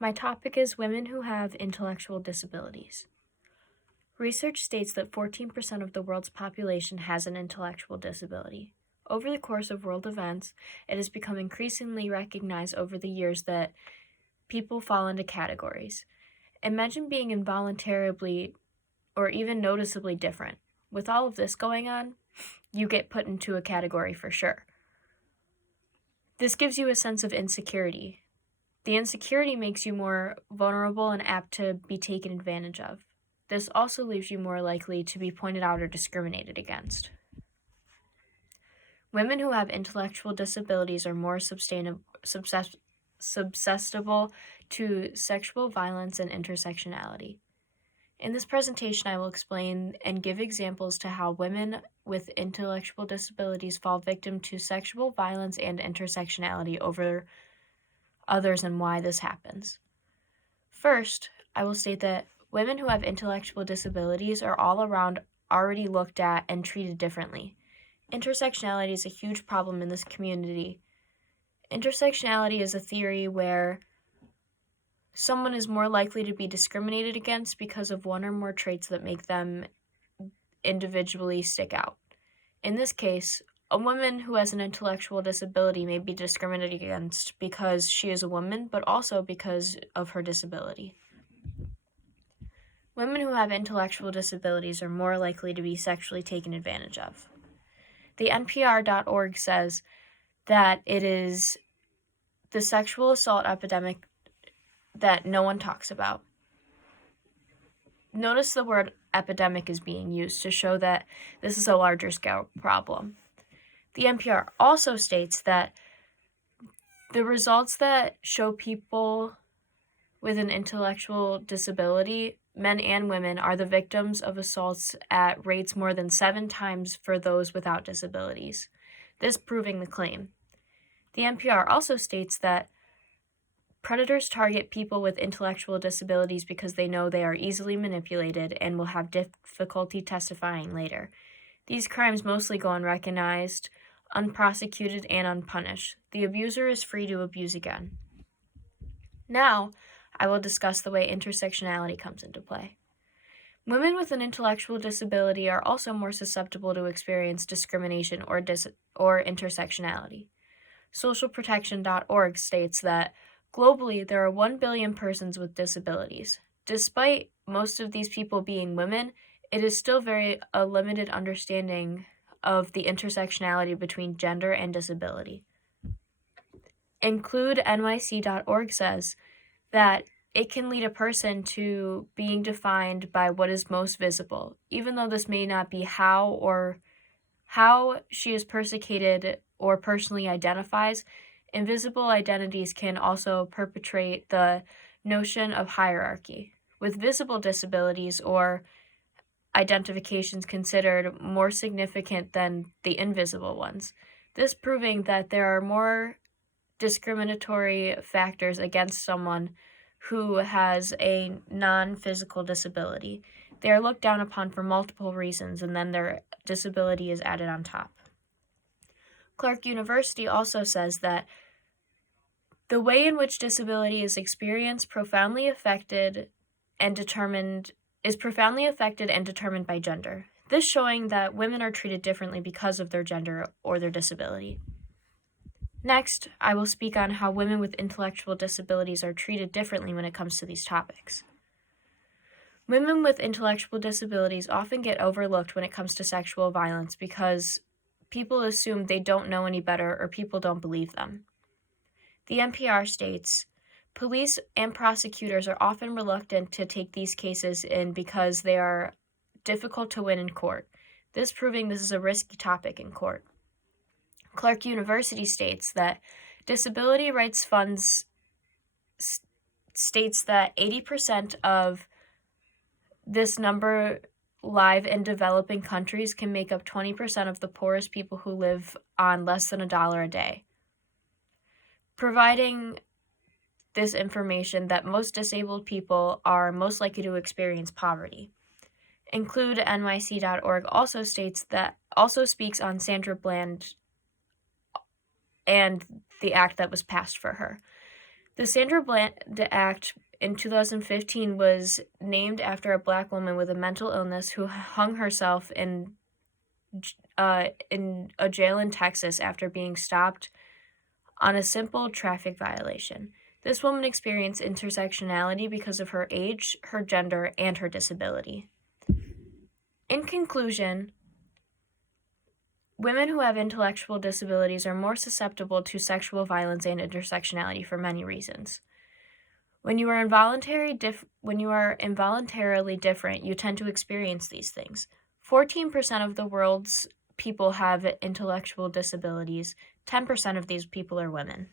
My topic is women who have intellectual disabilities. Research states that 14% of the world's population has an intellectual disability. Over the course of world events, it has become increasingly recognized over the years that people fall into categories. Imagine being involuntarily or even noticeably different. With all of this going on, you get put into a category for sure. This gives you a sense of insecurity. The insecurity makes you more vulnerable and apt to be taken advantage of. This also leaves you more likely to be pointed out or discriminated against. Women who have intellectual disabilities are more susceptible to sexual violence and intersectionality. In this presentation, I will explain and give examples to how women with intellectual disabilities fall victim to sexual violence and intersectionality over others and why this happens. First, I will state that women who have intellectual disabilities are all around already looked at and treated differently. Intersectionality is a huge problem in this community. Intersectionality is a theory where someone is more likely to be discriminated against because of one or more traits that make them individually stick out. In this case, a woman who has an intellectual disability may be discriminated against because she is a woman, but also because of her disability. Women who have intellectual disabilities are more likely to be sexually taken advantage of. The NPR.org says that it is the sexual assault epidemic that no one talks about. Notice the word epidemic is being used to show that this is a larger scale problem. The NPR also states that the results that show people with an intellectual disability, men and women, are the victims of assaults at rates more than 7 times for those without disabilities, this proving the claim. The NPR also states that predators target people with intellectual disabilities because they know they are easily manipulated and will have difficulty testifying later. These crimes mostly go unrecognized, unprosecuted, and unpunished. The abuser is free to abuse again. Now, I will discuss the way intersectionality comes into play. Women with an intellectual disability are also more susceptible to experience discrimination or intersectionality. Socialprotection.org states that globally there are 1 billion persons with disabilities. Despite most of these people being women, it is still a limited understanding of the intersectionality between gender and disability. IncludeNYC.org says that it can lead a person to being defined by what is most visible, even though this may not be how she is persecuted or personally identifies. Invisible identities can also perpetuate the notion of hierarchy, with visible disabilities or identifications considered more significant than the invisible ones. This proving that there are more discriminatory factors against someone who has a non-physical disability. They are looked down upon for multiple reasons, and then their disability is added on top. Clark University also says that the way in which disability is experienced is profoundly affected and determined by gender. This showing that women are treated differently because of their gender or their disability. Next, I will speak on how women with intellectual disabilities are treated differently when it comes to these topics. Women with intellectual disabilities often get overlooked when it comes to sexual violence because people assume they don't know any better or people don't believe them. The NPR states, police and prosecutors are often reluctant to take these cases in because they are difficult to win in court, this proving this is a risky topic in court. Clark University states that Disability Rights Funds states that 80% of this number live in developing countries can make up 20% of the poorest people who live on less than $1 a day. Providing this information that most disabled people are most likely to experience poverty. IncludeNYC.org also speaks on Sandra Bland and the act that was passed for her. The Sandra Bland Act in 2015 was named after a Black woman with a mental illness who hung herself in a jail in Texas after being stopped on a simple traffic violation. This woman experienced intersectionality because of her age, her gender, and her disability. In conclusion, women who have intellectual disabilities are more susceptible to sexual violence and intersectionality for many reasons. When you are involuntarily different, you tend to experience these things. 14% of the world's people have intellectual disabilities. 10% of these people are women.